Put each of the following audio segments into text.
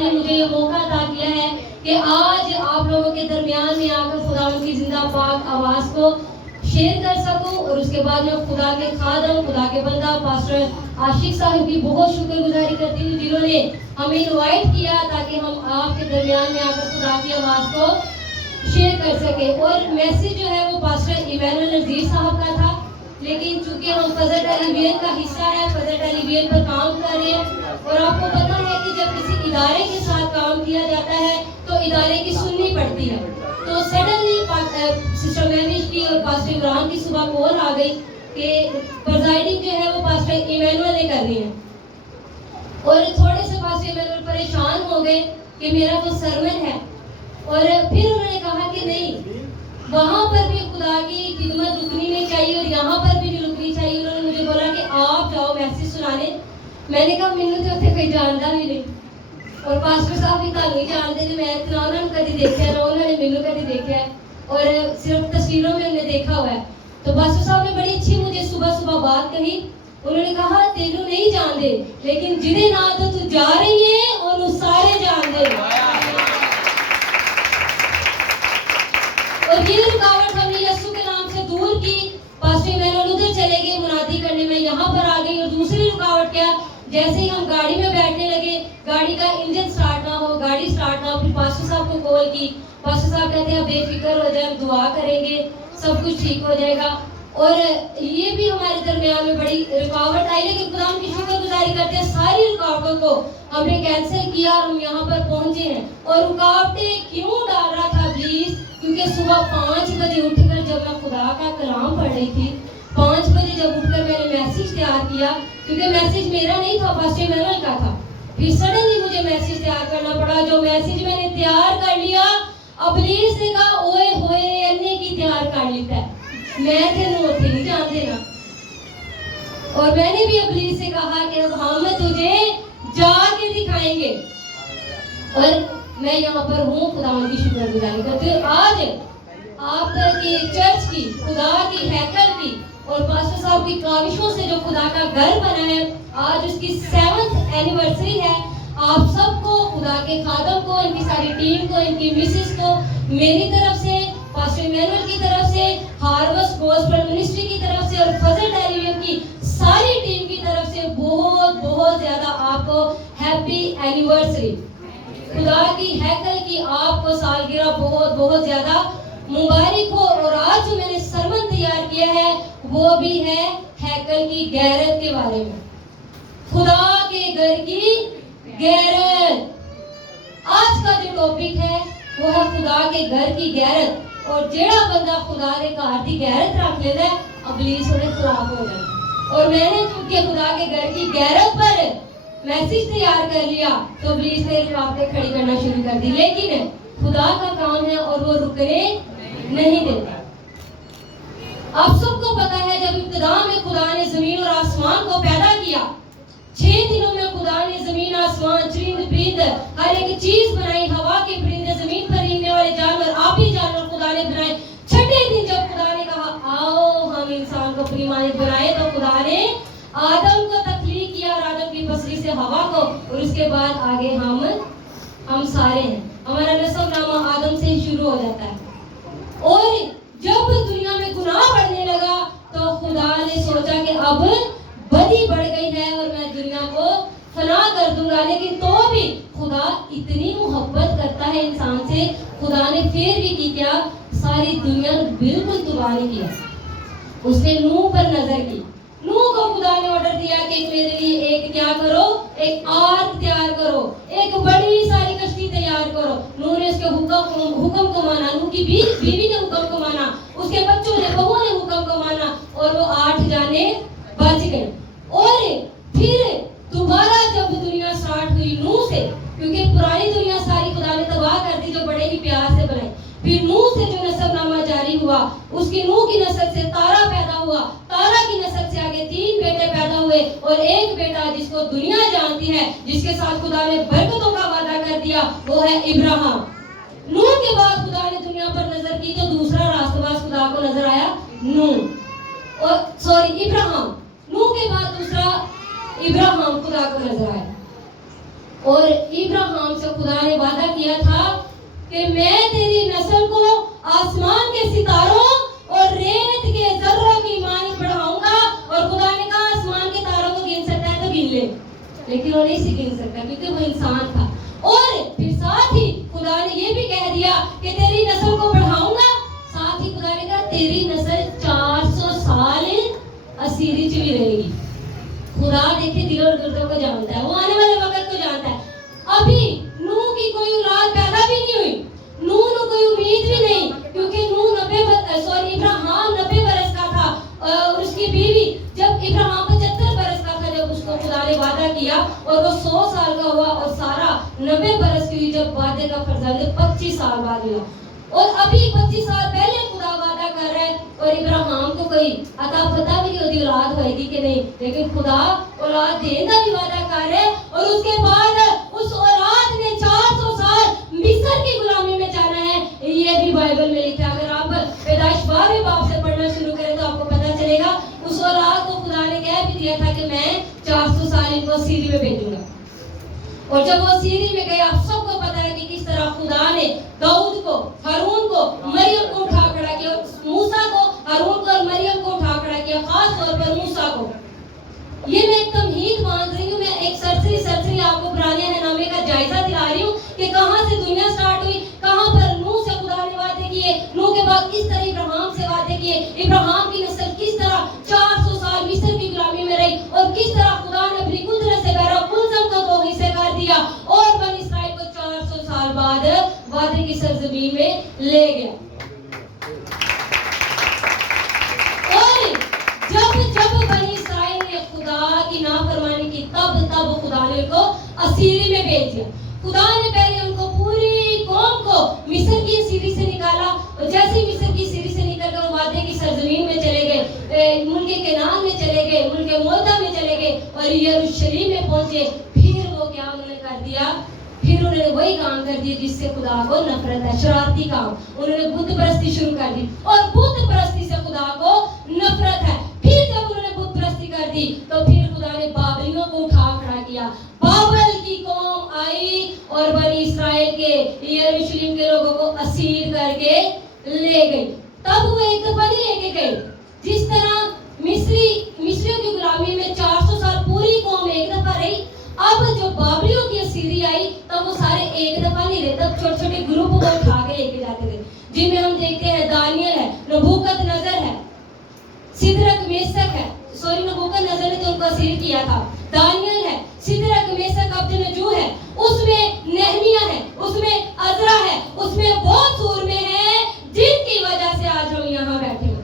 نے مجھے یہ موقع عطا کیا ہے کہ آج آپ لوگوں کے درمیان میں آ کر خداوند کی زندہ پاک آواز کو شیئر کر سکوں. اور اس کے بعد میں خدا کے خادم, خدا کے بندہ پاسٹر عاشق صاحب کی بہت شکر گزاری کرتی ہوں جنہوں نے ہمیں انوائٹ کیا تاکہ ہم آپ کے درمیان میں آ کر خدا کی آواز کو شیئر کر سکیں. اور میسیج جو ہے وہ پاسٹر ایمینول نذیر صاحب کا تھا, لیکن چونکہ ہم فضل ٹیلی ویژن کا حصہ ہے, فضل ٹیلی ویژن پر کام کر رہے ہیں اور آپ کو پتہ ہے کہ جب کسی ادارے کے ساتھ کام کیا جاتا ہے تو ادارے کی سننی پڑتی ہے. تو سڈنلی سسٹر مہوش کی اور پاسٹر عمران کی صبح کال آ گئی کہ پرزائڈنگ جو ہے وہ پاسٹر ایمینول نے کر رہی ہیں. اور تھوڑے سے پاسٹر ایمینول پریشان ہو گئے کہ میرا تو سرمن ہے, اور پھر انہوں نے کہا کہ نہیں, وہاں پر بھی خدا کی خدمت رکنی نہیں چاہیے اور یہاں پر بھی رکنی چاہیے. انہوں نے مجھے بولا کہ آپ جاؤ میسیج سنانے. میں نے کہا مینوں تے اوتھے کوئی جاندا بھی نہیں, اور پاسٹر صاحب بھی تانوں ہی جانتے ہیں, میں اتنا انہوں نے کبھی دیکھا ہے, انہوں نے مینوں کبھی دیکھا ہے, اور صرف تصویروں میں انہیں دیکھا ہوا ہے. تو پاسٹر صاحب نے بڑی اچھی مجھے صبح صبح بات کہی. انہوں نے کہا تینوں نہیں جانتے لیکن جنہیں نہ تو جا رہی ہے اور وہ سارے جانتے ہیں. اور یہ رکاوٹ ہم نے یسوع کے نام سے دور کی. پاسٹر ایمینول ادھر چلے گئے منادی کرنے, میں یہاں پر آ گئی. اور دوسری رکاوٹ کیا, جیسے ہی ہم گاڑی میں بیٹھنے لگے, گاڑی کا انجن سٹارٹ نہ ہو, گاڑی سٹارٹ نہ ہو. پھر پاسٹر صاحب کو کال کی, پاسٹر صاحب کہتے ہیں بے فکر ہو جائے, دعا کریں گے, سب کچھ ٹھیک ہو جائے گا. اور یہ بھی ہمارے درمیان میں بڑی رکاوٹ آئی, لیکن خدا کی شکر گزاری کرتے ہیں ساری رکاوٹوں کو ہم نے کینسل کیا اور ہم یہاں پر پہنچے ہیں. اور رکاوٹیں کیوں ڈال رہا تھا پلیز, کیونکہ صبح 5 بجے اٹھ کر جب میں خدا کا کلام پڑھ رہی تھی, 5 بجے جب اٹھ کر میں نے میسیج تیار کیا, کیونکہ میسیج میرا نہیں تھا, پاسٹر ایمینول کا تھا. پھر سڈنلی مجھے میسیج تیار کرنا پڑا. جو میسیج میں نے تیار کر لیا, ابلیس نے کہا اوئے ہوئے اننے کی تیار کر لیتا ہے, میں تینوں اوتھے نہیں جانتے نا. اور میں نے بھی ابلیس سے کہا کہ اب ہم تجھے جا کے دکھائیں گے. اور میں یہاں پر ہوں, خدا کی شکر گزاری کرتی ہوں. آج آپ کی چرچ کی, خدا کی ہیکل کی اور پاسٹر صاحب کی کاوشوں سے جو خدا کا گھر بنا ہے, آج اس کی 7th اینیورسری ہے. آپ سب کو, خدا کے خادم کو, ان کی ساری ٹیم کو, ان کی مسز کو میری طرف سے, پاسٹر ایمینول کی طرف سے, ہاروسٹ گوسپل منسٹری کی طرف سے اور فضل ٹیلی ویژن کی ساری ٹیم کی طرف سے بہت بہت زیادہ آپ کو ہیپی اینیورسری. خدا کی ہیکل کی آپ کو سالگرہ بہت بہت زیادہ مبارک ہو. اور آج جو میں نے سرمن تیار کیا ہے وہ بھی ہے ہیکل کی غیرت کے بارے میں, خدا کے گھر کی غیرت. آج کا جو ٹاپک ہے وہ ہے خدا کے گھر کی غیرت. اور جیڑا بندہ خدا کے گھر کی غیرت رکھ لیتا ہے, ابلیس انہیں خلاف ہو جاتا. اور میں نے چونکہ خدا کے گھر کی غیرت پر میسیج تیار کر لیا تو ابلیس نے رکاوٹیں کھڑی کرنا شروع کر دی. لیکن خدا کا کام ہے اور وہ رکنے نہیں دیتا. آپ سب کو پتا ہے جب ابتدا میں خدا نے زمین اور آسمان کو پیدا کیا, 6 دنوں میں خدا نے زمین, آسمان, چرند پرند ہر ایک چیز بنائی. ہوا کے پرندے, زمین پر رہنے والے جانور, آبی جانور خدا نے بنائے. 6ٹھے دن جب خدا نے کہا آؤ ہم انسان کو اپنی مانند بنائے, تو خدا نے آدم کو تخلیق کیا اور آدم کی پسلی سے ہوا کو, اور اس کے بعد آگے ہم سارے ہیں. ہمارا نسب نامہ آدم سے ہی شروع ہو جاتا ہے. اور جب دنیا میں گناہ بڑھنے لگا تو خدا نے سوچا کہ اب بدی بڑھ گئی ہے اور میں دنیا کو فنا کر دوں گا. لیکن تو بھی خدا اتنی محبت کرتا ہے انسان سے, خدا نے پھر بھی کی کیا, ساری دنیا بالکل تباہ نہیں کیا. اس نے نوح پر نظر کی. نوح کو خدا نے آرڈر دیا کہ میرے لیے ایک کیا کرو, ایک آرک تیار کرو, ایک بڑی ساری کشتی تیار کرو. نوح نے اس کے حکم کو مانا, نوح کی بیوی نے حکم کو مانا, اس کے بچوں نے, بہو نے حکم کو مانا, اور وہ 8 جانے بچ گئے. اور پھر دوبارہ جب دنیا سٹارٹ ہوئی نوح سے, کیونکہ پرانی دنیا ساری خدا نے تباہ کر دی جو بڑے ہی پیار سے بنائی. پھر نوح سے جو نسل نامہ جاری ہوا, اس کی نوح کی نسل سے تارا پیدا ہوا, تارا کی نسل سے آگے 3 بیٹے پیدا ہوئے, اور ایک بیٹا جس کو دنیا جانتی ہے, جس کے ساتھ خدا نے برکتوں کا وعدہ کر دیا, وہ ہے ابراہیم. نوح کے بعد خدا نے دنیا پر نظر کی تو دوسرا راست باز خدا کو نظر آیا ابراہیم. نوح کے بعد دوسرا ابراہیم خدا کو نظر آیا. اور ابراہیم سے خدا نے وعدہ کیا تھا کہ میں تیری نسل کو آسمان کے ستاروں اور ریت کے ذروں کی مانند بڑھاؤں گا. اور خدا نے کہا آسمان کے تاروں کو گن سکتا ہے تو گن لے, لیکن وہ نہیں سے گن سکتا کیونکہ وہ انسان تھا. اور پھر ساتھ ہی خدا نے یہ بھی کہہ دیا کہ تیری نسل کو بڑھاؤں گا. ساتھ ہی خدا نے کہا تیری نسل 400 سال اسیری چ بھی رہے گی. خدا دیکھے دل اور گردوں کو جانتا ہے, وہ آنے والے وقت کو جانتا ہے. ابھی نوح کی کوئی اولاد پیدا بھی نہیں ہوئی, نوح کو کوئی امید بھی نہیں, کیونکہ نوح ابراہیم 90 برس کا تھا. اور اس کی بیوی جب ابراہیم 75 برس کا تھا جب اس کو خدا نے وعدہ کیا, اور وہ 100 سال کا ہوا, اور سارا 90 برس کی ہوئی جب وعدے کا فرزند 25 سال بعد ہوا. اور ابھی 25 سال پہلے خدا وعدہ کر رہا ہے, اور ابراہیم کو کوئی عطا پتہ بھی نہیں ہوتی اولاد ہوئے گی کہ نہیں, لیکن خدا اولاد دینے کا بھی وعدہ کر رہا ہے. اور اس کے بعد اس اولاد نے 400 سال مصر کی غلامی میں جانا ہے. یہ بھی بائبل میں لکھا ہے, اگر آپ پیدائش 12 باب سے پڑھنا شروع کریں تو آپ کو پتہ چلے گا اس اولاد کو خدا نے کہہ بھی دیا تھا کہ میں 400 سال ان کو سیری میں بھیجوں گا. اور جب وہ سیری میں گئے, آپ سب کو پتا ہے کہ کس طرح خدا نے داؤد کو, ہارون کو, مریم کو اٹھا کھڑا کیا, موسیٰ کو, ہارون کو اور مریم کو اٹھا کھڑا کیا, خاص طور پر موسیٰ کو. یہ میں ایک تمہید باندھ رہی ہوں, میں ایک سرسری آپ کو پرانے نامے کا جائزہ دلا رہی ہوں کہ کہاں سے دنیا سٹارٹ ہوئی, کہاں پر نوح سے خدا نے وعدے کیے, نوح کے بعد کس طرح ابراہیم سے وعدے کیے, ابراہیم کی نسل کس طرح 400 سال مصر کی غلامی میں رہی, اور کس طرح خدا نے اپنی قدرت سے بحر الکلثم کو 2 حصے کر دیا اور بنی اسرائیل کو 400 سال بعد وعدے کی سرزمین میں لے گیا. اور جب بنی اسرائیل نے خدا کی نافرمانی کی, تب خدا نے ان کو اسیری میں بھیج دیا. خدا نے پہلے ان کو پوری قوم کو مصر کی اسیری سے نکالا, اور جیسے ہی مصر کی اسیری سے نکل کر وعدے کی سرزمین میں چلے گئے, ملک کنعان میں چلے گئے, ملک موعدہ میں چلے گئے, اور یروشلم میں پہنچے. پھر وہ کیا انہوں نے کر دیا, پھر انہوں نے وہی کام کر دیا جس سے خدا کو نفرت ہے, شرارتی کام. انہوں نے بت پرستی شروع کر دی, اور بت پرستی سے خدا کو نفرت ہے. پھر جب انہوں نے بت پرستی کر دی تو پھر خدا نے بابلیوں کو اٹھا کھڑا کیا. بابل کی قوم آئی اور بنی اسرائیل کے یروشلم کے لوگوں کو اسیر کر کے لے گئی. تب وہ ایک دفعہ نہیں لے کے گئے, جس طرح مصریوں کی غلامی میں 400 سال پوری قوم ایک دفعہ رہی. اب جو بابلیوں کی اسیری آئی تب وہ سارے ایک دفعہ نہیں رہے, تب چھوٹے چھوٹے گروپ کو اٹھا کے لے کے جاتے تھے, جن میں ہم دیکھتے ہیں دانیل ہے, نبوکت نظر ہے, سدرک میسک ہے, نبوکت نظر نے تو ان کو اسیر کیا تھا, دانیل ہے, سدرک میسک عبدنجو ہے, اس میں نہمیہ ہے, اس میں عزرا ہے, اس میں بہت سورمے ہیں جن کی وجہ سے آج ہم یہاں بیٹھے ہیں.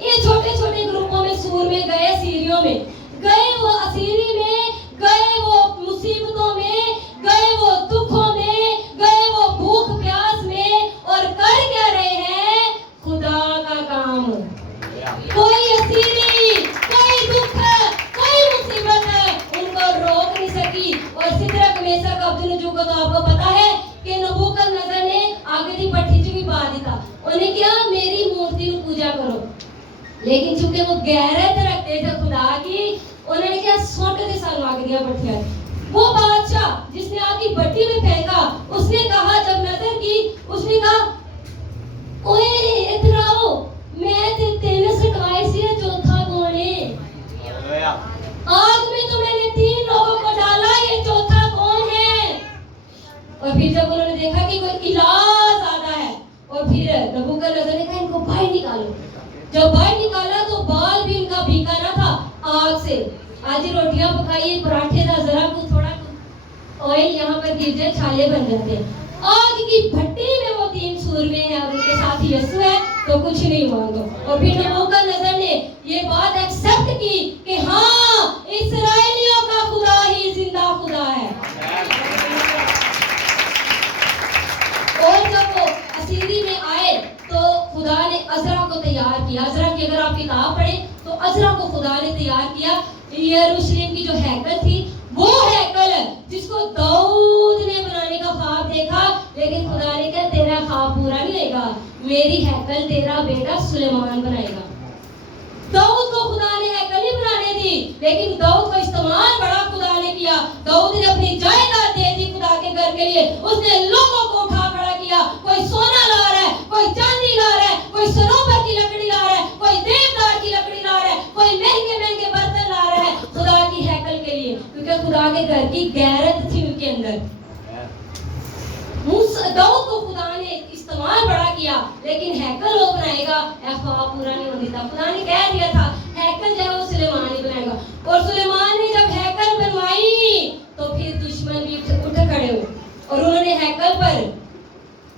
یہ چھوٹے چھوٹے گروپوں میں سورمے گئے, سیریوں میں گئے, وہ اسیری میں گئے, وہ مصیبتوں میں گئے, وہ دکھوں میں گئے, وہ بھوک پیاس میں, اور کر کیا رہے ہیں, خدا کا کام. کوئی اسیری, کوئی دکھ, کوئی مصیبت ان کو روک نہیں سکی. اور سدرک میسک عبدنجو کو تو آپ کو پتا ہے کہ نبوکت نظر نے آگے دی پٹھی چ بھی پا دیتا, انہیں کیا میری مورتی کو پوجا کرو, لیکن چونکہ وہ غیرت رکھتے تھے خدا کی, انہوں نے کیا سوٹ کے ساتھ مانگ دیا پٹھیا. وہ بادشاہ جس نے آگ کی بٹی میں پھینکا, اس نے کہا, جب نظر کی, اس نے کہا اوئے ادھر آؤ, میں تیرے سٹوائے سی ہے, چوتھا کون ہے, آگ میں تو میں نے 3 لوگوں کو ڈالا, یہ چوتھا کون ہے. اور پھر جب انہوں نے دیکھا کہ کوئی علاج زیادہ ہے, اور پھر نبوکت نظر نے کہا ان کو باہر نکالو. جب باہر نکالا تو بال بھی ان کا بھیگا نہ تھا آگ سے. آج روٹیاں پکائیے, پراٹھے کا ذرا کو تھوڑا آئل یہاں پر گر جائے, چھالے بن جاتے ہیں. آگ کی بھٹی میں وہ 3 سورمے ہیں اور ان کے ساتھ یسوع ہے, تو کچھ نہیں مانگو. اور پھر نبوکت نظر نے یہ بات ایکسپٹ کی کہ ہاں اسرائیلیوں کا خدا ہی زندہ خدا ہے. اور جب وہ اسیری میں آئے تو خدا نے عزرا کو تیار کیا. عزرا کی اگر آپ کتاب پڑھیں تو عزرا کو خدا نے تیار کیا. یروشلم کی جو ہیکل تھی, وہ ہیکل جس کو داؤد نے بنانے کا خواب دیکھا, لیکن خدا نے کہا تیرا خواب پورا نہیں ہوئے گا, میری ہیکل تیرا بیٹا سلیمان بنائے گا. داؤد کو خدا نے ہیکل نہیں بنانے دی, لیکن داؤد کو استعمال بڑا خدا نے کیا. داؤد نے اپنی جائیداد دے دی दाऊद को खुदा ने इस्तेमाल बड़ा किया, लेकिन हैकल वो बनाएगा या ख्वाब पूरा नहीं होने देता। खुदा ने कह दिया था हैकल जो है वो सुलेमान ही बनाएगा, और सुलेमान ने जब हैकल बनवाई तो फिर दुश्मन भी उठ खड़े हुए, और उन्होंने हैकल पर,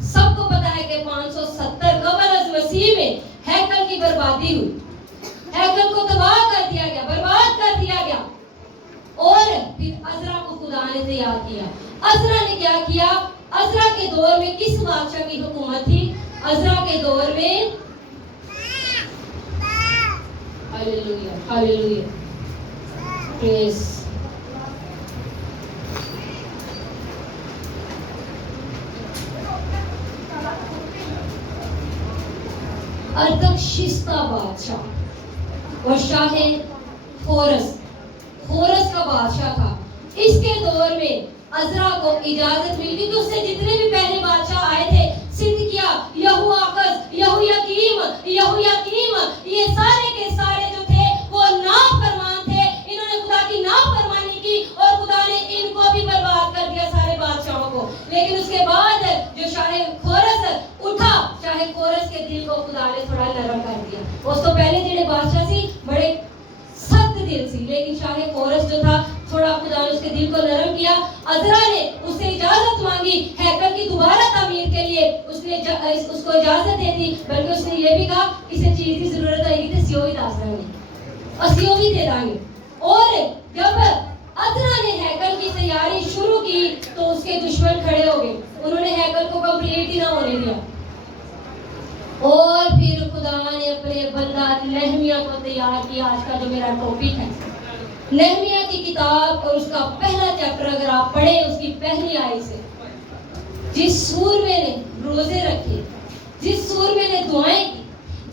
सबको पता है कि 570 कबल अज़ मसीह में हैकल की बर्बादी हुई, हैकल को तबाह कर दिया गया, बर्बाद कर दिया गया। और फिर अज़रा को खुदा ने तैयार किया। अज़रा ने क्या किया? अज़रा के दौर में किस बादशाह की हुकूमत थी? अज़रा के दौर में हालेलुया हालेलुया प्रेज, अरतक्षिस्ता बादशाह और शाहे खोरस का बादशाह था। इसके दौर में अज़रा को इजाजत मिली, क्योंकि उससे जितने भी पहले बादशाह आए थे, सिदकिया, यहोआकज, यहोयाकीम, ये सारे के सारे जो थे वो नाफरमान थे। इन्होंने खुदा की नाफरमानी की और खुदा ने इनको भी बर्बाद कर दिया, सारे बादशाहों को। लेकिन उसके बाद जो शाहे खोरस उठा, शाहे खोरस के दिल को खुदा ने थोड़ा नरम कर दिया। उस तो पहले जेड़े बादशाह सी बड़े सख्त दिल सी, लेकिन शाहे खोरस जो था थोड़ा खुदा ने उसके दिल को नरम किया। अज़रा ने उससे इजाजत मांगी हैकल की दोबारा तामीर के लिए, उसने उसको इजाजत दे दी, बल्कि उसने ये भी कहा किसी चीज की जरूरत आएगी तो सियो ही दस देंगे, सियो भी दे देंगे। और जब अज़रा ने हैकल की तैयारी शुरू की तो उसके दुश्मन खड़े हो गए, उन्होंने हैकल को कंप्लीट ही ना होने दिया। और फिर खुदा ने अपने बंदा नहमिया को तैयार किया। आज का जो मेरा टॉपिक है नहमिया की किताब और उसका पहला चैप्टर, अगर आप पढ़े उसकी पहली आयत से, जिस सूरमे ने रोजे रखे, जिस सूरमे ने दुआएं की,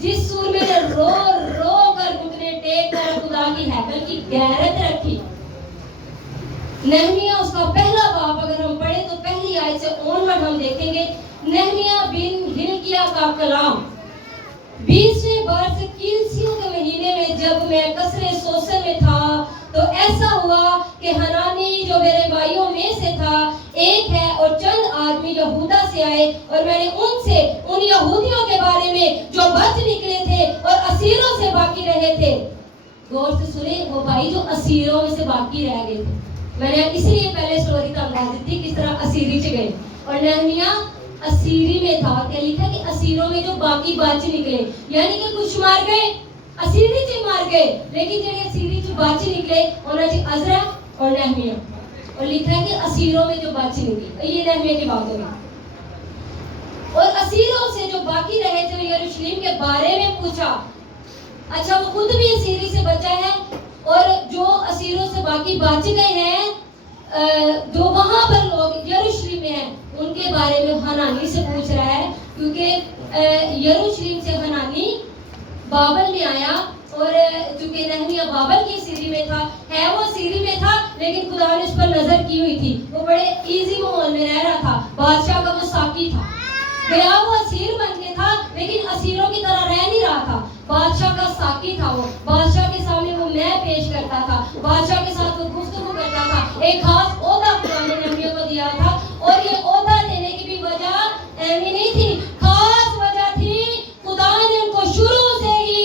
जिस सूरमे ने रो रो कर घुटने टेक कर खुदा की हैकल की गैरत रखी, नहमिया उसका पहला बाब अगर हम पढ़े तो पहली आयत से ऑनवर्ड हम देखेंगे नहमिया बिन हिल्किया का कलाम। 20वें वर्ष किलसियों के महीने में जब मैं कसरे सोसन में था तो ऐसा हुआ कि हनानी जो मेरे भाइयों में से था एक है, और चंद आदमी यहूदा से आए, और मैंने उनसे उन यहूदियों के बारे में जो बच निकले थे और असीरों से बाकी रहे थे, गौर से सुने, वो भाई जो असीरों में से बाकी रह गए थे। मैंने इसलिए पहले स्टोरी का अंदाज दी किस तरह असीरी च गए, और नहमिया असीरी में था। क्या लिखा कि असीरों में जो बाकी बच निकले, यानी कि कुछ मार गए, असीरी च मार गए, लेकिन जेडे असीरी च बच निकले उन्हां च अज़रा और नहमिया, और लिखा है कि असीरों में जो बच निकले, ये नहमिया की बात होगी। और असीरों से जो बाकी रहे थे यरूशलेम के बारे में पूछा। अच्छा, वो खुद भी असीरी से बचा है, और जो असीरों से बाकी बच गए हैं जो वहां पर लोग यरूशलेम में हैं, उनके बारे में हनानी से पूछ रहा है, क्योंकि यरूशलेम से हनानी बाबल में आया, और चूंकि नहमिया बाबल की सीरी में था, है वो सीरी में था, लेकिन खुदा ने उस पर नजर की हुई थी, वो बड़े इजी माहौल में रह रहा था, बादशाह का वो साकी था, गया वो असीर बन के था, लेकिन असीरों की तरह रह नहीं रहा था, बादशाह का साकी था। वो बादशाह के सामने वो मैं पेश करता था, बादशाह के साथ वो गुफ्तगू करता था। एक खास ओहदा खुदा ने नहमिया को दिया था, और ये ओहदा देने की भी वजह ऐसी नहीं थी, खास वजह थी, खुदा ने उनको शुरू से ही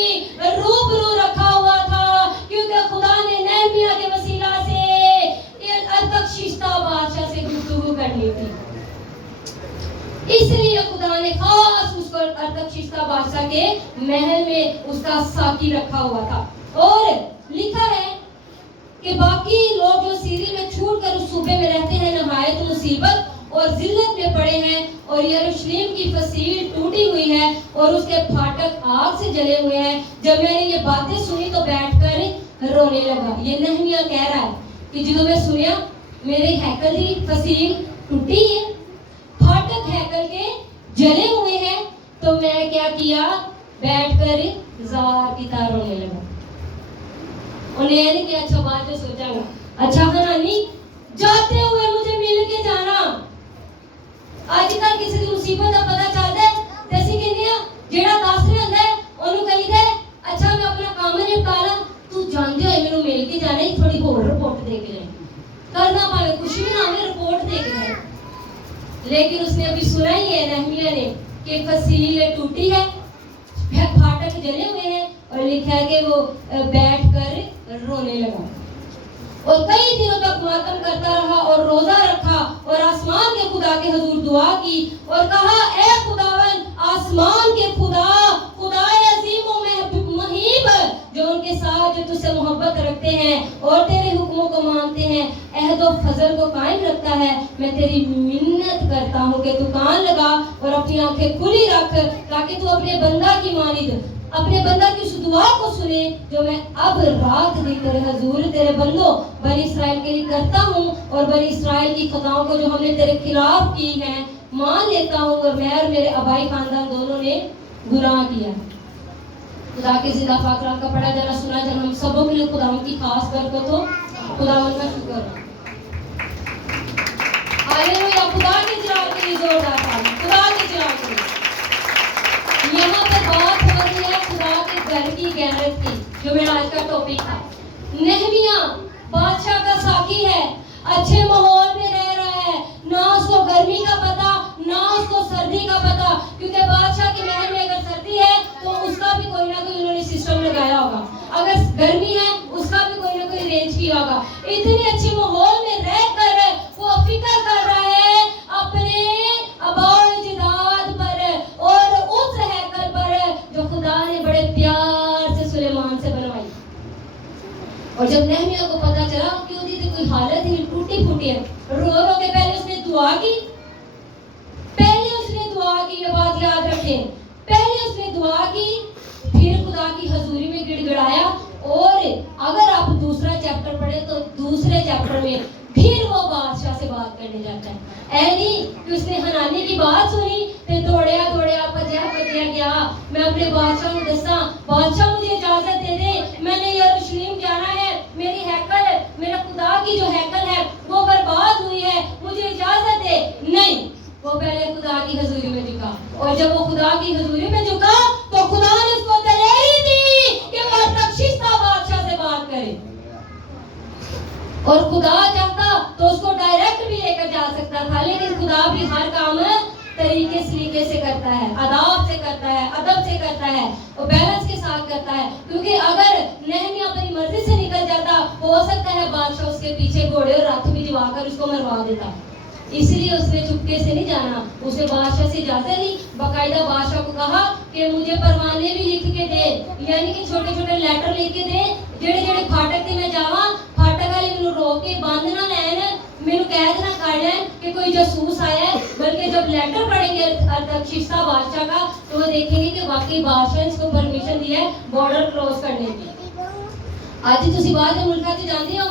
रूबरू रखा हुआ था, क्योंकि खुदा ने नहमिया के वसीला से अरतक्षिस्ता बादशाह से गुफ्तगू करनी थी, इसलिए खुदा ने खास उसको अरतक्षिस्ता बादशाह के महल में उसका साकी रखा हुआ था। और लिखा है कि बाकी लोग जो सीरी में छूट कर उस सूबे में रहते हैं नहायत मुसीबत और जिल्लत में पड़े हैं, और यरूशलेम की फसील टूटी हुई है और उसके फाटक आग से जले हुए हैं। जब मैंने ये बातें सुनी तो बैठकर रोने लगा। ये नहमिया कह रहा है कि ਜਦੋਂ मैं सुनिया मेरे हैकल की फसील टूटी है, फाटक हैकल के जले हुए हैं, तो मैं क्या किया, बैठकर जार की तरह रोने लगा। उन्हें नहीं कि अच्छा बात जो सोचागा, अच्छा हनानी जाते हुए मुझे मिल के जाना। आजकल किसी की मुसीबत का पता चलता है तो ਅਸੀਂ ਕਹਿੰਦੇ ਆ ਜਿਹੜਾ ਦੱਸ ਰਿਹਾ ਹੁੰਦਾ ਹੈ ਉਹਨੂੰ ਕਹੀਦਾ अच्छा मैं अपना काम निपटा ला, तू जानते होए ਮੈਨੂੰ मिल के जाना ही, थोड़ी ਹੋਰ रिपोर्ट दे के जाए, करना पावे कुछ भी ना हमें रिपोर्ट दे के जाए। لیکن اس نے ابھی سنا ہی ہے نہمیہ نے کہ فصیل ٹوٹی ہے, پھاٹک جلے ہوئے ہیں, اور لکھا ہے کہ وہ بیٹھ کر رونے لگا اور کئی دنوں تک ماتم کرتا رہا اور روزہ رکھا اور آسمان کے خدا کے حضور دعا کی اور کہا اے خداوند آسمان کے خدا, خدائے عظیم و مہیب جو ان کے ساتھ جو تجھ سے محبت رکھتے ہیں اور تیرے حکموں کو مانتے ہیں, عہد و فضل کو قائم رکھتا ہے, میں تیری منت کرتا ہوں کہ تو کان لگا اور اپنی آنکھیں کھلی رکھ تاکہ تو اپنے بندہ کی مانند اپنے بندہ کی اس دعا کو سنے جو میں اب رات دن تیرے حضور تیرے بندوں بنی اسرائیل کے لیے کرتا ہوں, اور بنی اسرائیل کی خطاؤں کو جو ہم نے تیرے خلاف کی ہیں مان لیتا ہوں, اور میں اور میرے آبائی خاندان دونوں نے گناہ کیا. خدا کے زندہ پاک کلام کا پڑھا جانا سنا جانا ہم سبوں کے لیے خداوند کی خاص برکت ہو. خداوند کا شکر ہو. ہاللویا. خدا کے جلال کے لیے زوردار تعریف. خدا کے جلال کے لیے. یہاں پر بات ہو رہی ہے خدا کے گھر کی غیرت کی, جو میرا آج کا ٹاپک تھا. نہمیہ بادشاہ کا ساقی ہے, اچھے ماحول میں رہ رہا ہے, نہ اس کو گرمی کا پتا نہ اس کو سردی کا پتا, کیونکہ بادشاہ کے محل میں اگر سردی ہے تو اس کا بھی کوئی نہ کوئی انہوں نے سسٹم لگایا ہوگا, اگر گرمی ہے اس کا بھی کوئی نہ کوئی ارینج کیا ہوگا. اتنے اچھے ماحول میں رہ کر وہ فکر کر رہا ہے اپنے آباء و اجداد پر اور اس ہیکل پر جو خدا نے بڑے پیار سے سلیمان سے بنوائی. اور جب نہمیہ کو پتا چلا کہ اس کی کوئی حالت ہی ٹوٹی پھوٹی ہے, رو رو کے پہلے اس نے دعا کی, یہ بات یاد رکھیں, پہلے اس نے دعا کی, پھر خدا کی حضوری میں گڑ گڑایا. اور اگر آپ دوسرا چیپٹر پڑھیں تو دوسرے چیپٹر میں پھر وہ بادشاہ سے بات کرنے جاتا ہے. اے نہیں کہ اس نے حنانی کی بات سنی پھر دوڑیا پجیا گیا, میں اپنے بادشاہ کو دساں بادشاہ مجھے اجازت دے دے, میں نے یروشلم جانا ہے, میری ہیکل میرا خدا کی جو ہیکل ہے وہ برباد ہوئی ہے, مجھے اجازت دے. نہیں, وہ پہلے خدا کی حضوری میں جھکا, اور جب وہ خدا کی حضوری میں جھکا تو خدا نے اس کو دلیری دی کہ وہ ارتخشستہ بادشاہ سے بات کرے. اور خدا چاہتا تو اس کو ڈائریکٹ بھی لے کر جا سکتا تھا, لیکن خدا بھی ہر کام طریقے سے کرتا ہے, آداب سے کرتا ہے, ادب سے کرتا ہے, اور بیلنس کے ساتھ کرتا ہے. کیونکہ اگر نہمیہ اپنی مرضی سے نکل جاتا ہو سکتا ہے بادشاہ اس کے پیچھے گھوڑے اور راتھ بھی جوا کر اس کو مروا دیتا. اس لیے اس نے چپکے سے نہیں جانا, اس نے بادشاہ سے اجازت لی, باقاعدہ بادشاہ کو کہا کہ مجھے پروانے بھی لکھ کے دے, یعنی کہ چھوٹے چھوٹے لیٹر لکھ کے دے, جڑے پھاٹک تے میں جاواں پھاٹک والے مینوں روک کے بند نہ لین, مینوں قید نہ کر لین کہ کوئی جاسوس آیا ہے, بلکہ جب لیٹر پڑھیں گے ارتخشستہ بادشاہ کا تو وہ دیکھیں گے کہ واقعی بادشاہ نے اس کو پرمیشن دی ہے بارڈر کراس کرنے کی. ਅੱਜ ਤੁਸੀਂ ਬਾਹਰ ਦੇ ਮੁਲਕਾਂ 'ਚ ਜਾਂਦੇ ਹੋ,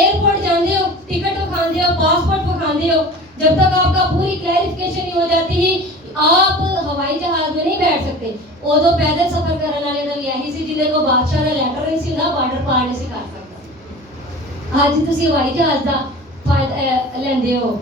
एयरपोर्ट ਜਾਂਦੇ ਹੋ, टिकट दिखाते हो, पासपोर्ट दिखाते हो, जब तक आपका पूरी क्लैरिफिकेशन नहीं हो जाती ही आप हवाई जहाज में नहीं बैठ सकते. उदो पैदल सफर करने वाले ਦਾ ਵੀ ਇਹੀ ਸੀ ਜਿਹਦੇ ਕੋ ਬਾਦਸ਼ਾਹ ਦਾ ਲੈਟਰ ਨਹੀਂ ਸੀ ਹੁੰਦਾ, ਬਾਰਡਰ ਪਾਰ ਨਹੀਂ ਸੀ ਕਰ ਸਕਦਾ. ਅੱਜ ਤੁਸੀਂ ਹਵਾਈ ਜਹਾਜ਼ ਦਾ ਫਾਇਦਾ ਲੈਂਦੇ ਹੋ,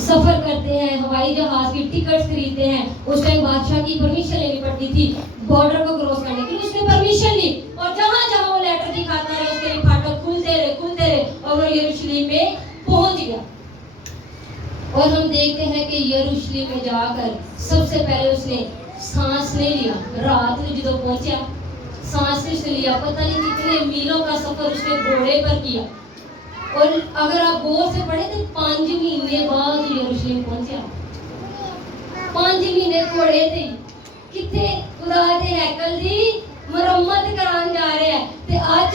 सफर करते हैं, हवाई जहाज की टिकट खरीदते हैं. उस टाइम बादशाह की परमिशन लेनी पड़ती थी बॉर्डर को क्रॉस करने के लिए. उसने परमिशन ली और जहां जहां वो लेटर दिखाता रहा उसके लिए फाटक खुलते रहे और वो यरूशलेम में पहुंच गया. और हम देखते हैं कि यरूशलेम में जाकर सबसे पहले उसने सांस नहीं लिया. रात में जब पहुंचा सांस नहीं लिया, पता नहीं कितने मीलों का सफर उसने घोड़े पर किया. और अगर आप गौर से पढ़े तो 5 महीने बाद यरूशलेम पहुंचा. 5 महीने घोड़े थे किथे खुदा दे हैकल दी मरम्मत करान जा रहे हैं. ते आज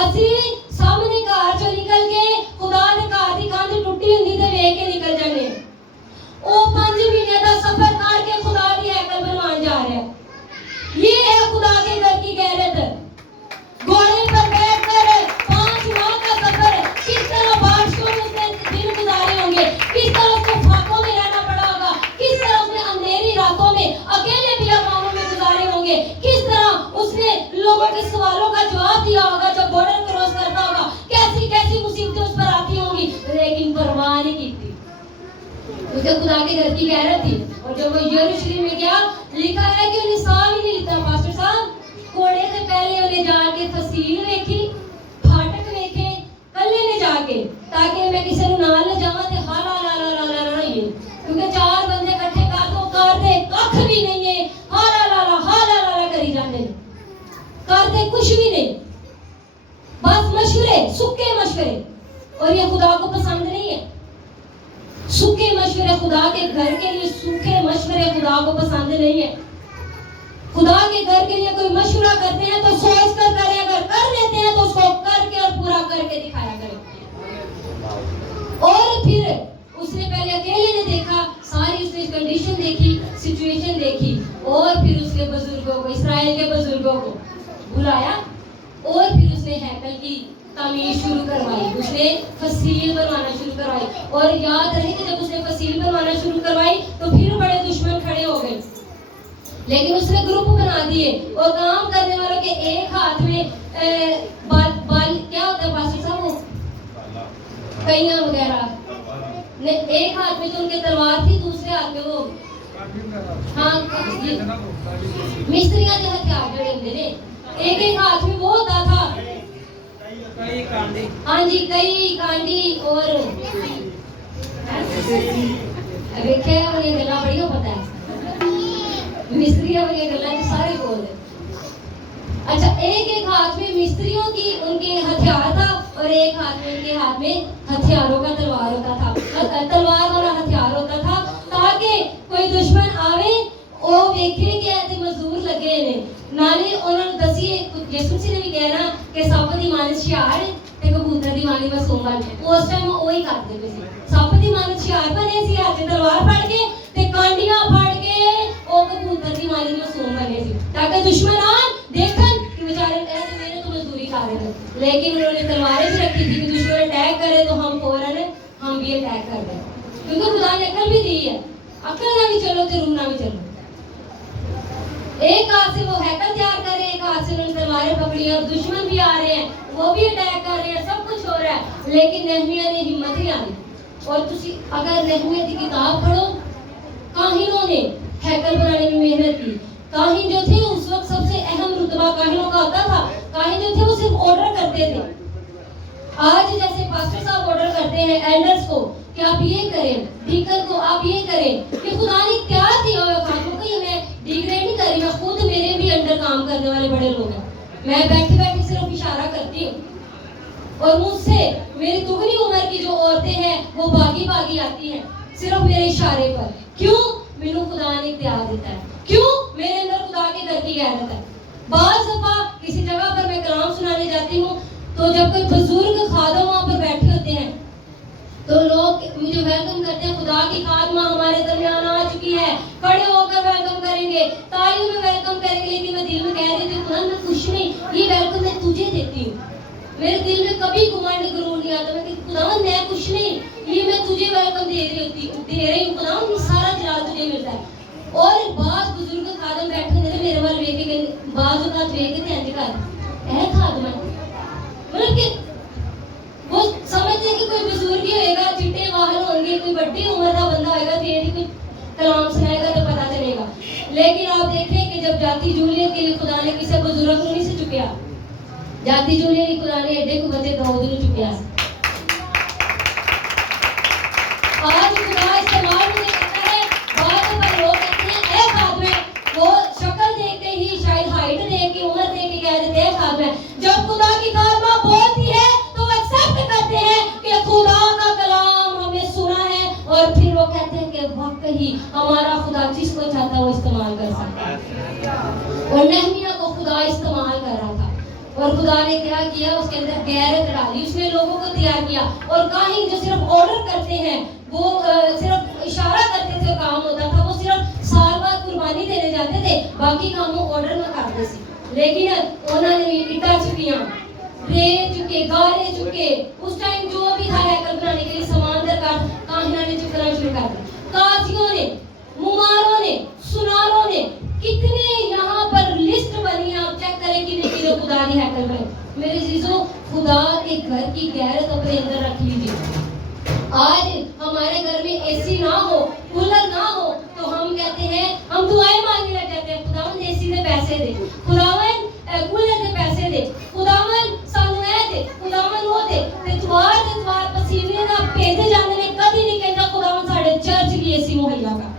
असी सामने घर चो निकल के खुदा दे घर दी कंध टुटी हुंदी ते वेख के निकल जाने. ओ 5 महीने दा सफर करके खुदा दी हैकल बनवान जा रहे हैं. ये है खुदा के घर की गैरत. घोड़े पर बैठकर 5 माह का सफर, किस तरह बारिशों में उसने दिन गुजारे होंगे, किस तरह उसको फाकों में रहना पड़ा होगा, किस तरह उसने अंधेरी रातों में अकेले बियाबानों में गुजारे होंगे, किस तरह उसने लोगों के सवालों का जवाब दिया होगा जब बॉर्डर क्रॉस करता होगा, कैसी कैसी मुसीबतें उस पर आती होंगी, लेकिन परवाह नहीं की थी. उसके खुदा के घर की गैरत थी. और जब वो यरूशलेम में गया, लिखा है कि उन्हें साल ही नहीं लिखता पास्टर साहब, घोड़े से पहले उन्हें जाके फसील वेखी, फाटक वेखे कल्ले ने जाके, ताकि मैं किसी ਨੂੰ ਨਾਲ ਨਾ ਜਾਵਾਂ ਤੇ ਹਾਲਾ ਲਾ ਲਾ ਲਾ कुछ भी नहीं, बस मशवरे, सूखे मशवरे। और ये खुदा को पसंद नहीं है। सूखे मशवरे खुदा के घर के लिए, सूखे मशवरे खुदा को पसंद नहीं है। खुदा के घर के लिए कोई मशवरा करते हैं तो सोच कर करें, अगर कर लेते हैं तो उसको करके और पूरा करके दिखाया करें। और फिर उसने पहले अकेले ने देखा, सारी उसने कंडीशन देखी, सिचुएशन देखी, और फिर उसके बुजुर्गों को, इसराइल के बुजुर्गों को बुलाया, और फिर उसने हैकल की तामीर शुरू करवाई, उसने फसील बनवाना शुरू करवाई। और याद रहे कि जब उसने फसील बनवाना शुरू करवाई तो फिर बड़े दुश्मन खड़े हो गए, लेकिन उसने ग्रुप बना दिए और काम करने वालों के एक हाथ में बाल क्या होता है पास्टर साहब, वो कैया वगैरह, एक हाथ में तो उनके तलवार थी, दूसरे हाथ में वो हाँ मिस्त्रियां के हथियार जड़े होते ने, एक एक हाथ में वो होता था, हाँ जी कई कांडी। और वेख्या वाली गल्लां बड़ियां पता है, मिस्त्रियां वाली गल्लां सारे बोलते। अच्छा, एक एक हाथ में मिस्त्रियों की उनके हथियार था और एक हाथ में उनके हाथ में हथियारों का तलवार होता था, तलवार वाला हथियार होता था, ताकि कोई दुश्मन आवे ओ वेखे कि ऐसे मजदूर लगे ने नाले उन्होंने दसिए। यसु जी ने भी कहना कि सप दी मालिश शियार ते कबूतर दी मालिश मासूम बन, उस टाइम वही करते पे सी, सप दी मालिश शियार बने सी, हाथ में तलवार फड़ के ते कांडियां फड़ के ओ कबूतर दी मालिश मासूम बने सी, ताकि दुश्मन आन देखन कि बेचारे ऐसे मेरे तो मजदूरी कर रहे थे। लेकिन उन्होंने तलवारें भी रखी थी कि दुश्मन अटैक करे तो हम फौरन हम भी अटैक कर दें, क्योंकि खुदा ने अकल भी दी है, अकल ना भी चलो तो रूम ना भी चलो। एक हाथ से वो हैकल तैयार कर रहे हैं, एक हाथ से उन्होंने तलवारें पकड़ी और दुश्मन भी आ रहे हैं, वो भी अटैक कर रहे हैं, सब कुछ हो रहा है, लेकिन नहमिया ने हिम्मत नहीं आनी। और तुसी अगर नहमिया की किताब पढ़ो, काहिनों ने हैकल बनाने में मेहनत की। काहिन जो थे उस वक्त सबसे अहम रुतबा काहिनों का होता था। काहिन जो थे वो सिर्फ ऑर्डर करते थे। आज जैसे पास्टर साहब ऑर्डर करते हैं एल्डर्स को कि आप ये करें, डीकन को आप ये करें, कि खुदा ने क्या दिया हुआ खातों को, ये मैं डिग्रेड नहीं कर रही, मैं खुद मेरे भी अंडर काम करने वाले बड़े लोग हैं, मैं बैठे बैठे सिर्फ इशारा करती हूँ, और मुझसे मेरी दुगनी उम्र की जो औरतें हैं वो भागी भागी आती हैं सिर्फ मेरे इशारे पर। क्यों? मैनू खुदा ने इख्तियार देता है, क्यों? मेरे अंदर खुदा के घर की गैरत है। बाज़ दफा किसी जगह पर मैं कलाम सुनाने जाती हूँ तो जब कोई बुजुर्ग खादम वहाँ पर बैठे होते हैं तो लोग मुझे वेलकम करते हैं, खुदा की खादमा हमारे दरमियान आ चुकी है, खड़े होकर वेलकम करेंगे, तालियों में वेलकम करेंगे। लेकिन मैं दिल में कह रही थी खुदा मैं कुछ नहीं, ये वेलकम मैं तुझे देती हूँ। मेरे दिल में कभी घुमंड गुरूर नहीं आता, मैं खुदा मैं कुछ नहीं, ये मैं तुझे वेलकम दे रही हूँ खुदा, ये सारा जलाल तुझे मिलता है। और बाज बुजुर्ग खादम बैठे होते थे मेरे वाल वेख के, बाज का वेख के इंज कर ए खादम, मतलब कि वो समझते हैं कि कोई बुजुर्ग ही होएगा, चिट्टे वाहन होंगे, कोई बड़ी उम्र का बंदा होएगा, फिर ही कोई कलाम सुनाएगा तो पता चलेगा। लेकिन आप देखें कि जब जाती जूलियत के लिए खुदा ने किसी बुजुर्ग को नहीं से चुकिया, जाती जूलियत की खुदा ने एडे को बच्चे दाऊद ने चुकिया। आज खुदा इस्तेमाल नहीं करता है, बाद पर लोग कहते हैं ए खादम, वो शक्ल देख के ही, शायद हाइट देख के, उम्र देख के कह देते हैं खादम। जब खुदा की खादमा बोलती है तो एक्सेप्ट करते हैं कि खुदा का कलाम हमने सुना है, और फिर वो कहते हैं कि वाकई हमारा खुदा जिसको चाहता है वो इस्तेमाल कर सकता है। और नहमिया को खुदा इस्तेमाल कर रहा था, और खुदा ने क्या किया, उसके अंदर गैरत डाली, उसने लोगों को तैयार किया। और काहिन जो सिर्फ ऑर्डर करते हैं, वो सिर्फ इशारा करते थे, काम होता था, वो सिर्फ साल बाद कुर्बानी देने जाते थे, बाकी कामों ऑर्डर में करते थे। लेकिन उन्होंने इटा चुकियां, रे चुके, गारे चुके, उस टाइम जो भी था हैकल बनाने के लिए सामान दरकार, काहिना ने चुकना शुरू कर दिया। काजियों ने, मुमारों ने, सुनारों ने, कितने यहाँ पर लिस्ट बनी है, आप चेक करें कितने किलो खुदा की हैकल बने। मेरे जीजों, खुदा के घर की गैरत अपने अंदर रख लीजिए। आज हमारे घर में एसी ना हो, कूलर ना हो, तो हम कहते हैं, हम दुआएं मांगने लग जाते हैं, खुदावन एसी दे पैसे दे, खुदावन कूलर दे पैसे दे, खुदावन सानू ऐ दे, खुदावन वो दे, ते द्वार पसीने ना भेजे जाने ने कभी नहीं कहता खुदावन साडे चर्च की एसी मुहैया कर,